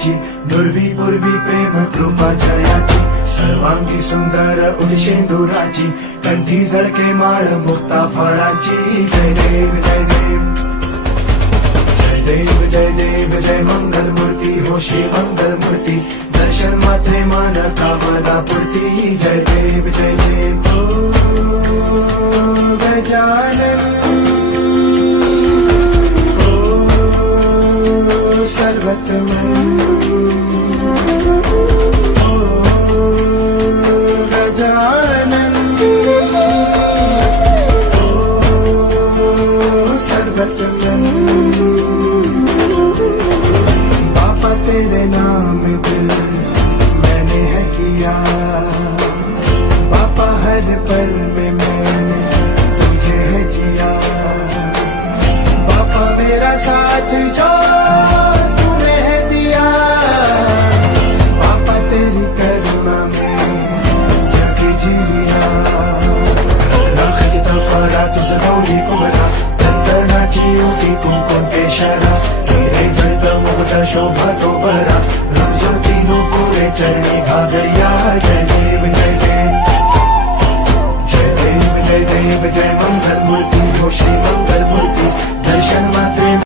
जयाची, दुर्वी पूर्वी प्रेम कृपा जयाची, सर्वांगी सुंदर उडशेंदुराची, कंठी झळके माळ मुक्ता फळाची. जय देव जय देव जय देव जय देव जय मंगल मूर्ती हो श्री मंगल मूर्ती, दर्शन मात्रे मान कामना पूर्ती. जय देव जय देव ओ गजानन ओ सर्वतमन ओ गजानन ओ सर्वतमन. बापा तेरे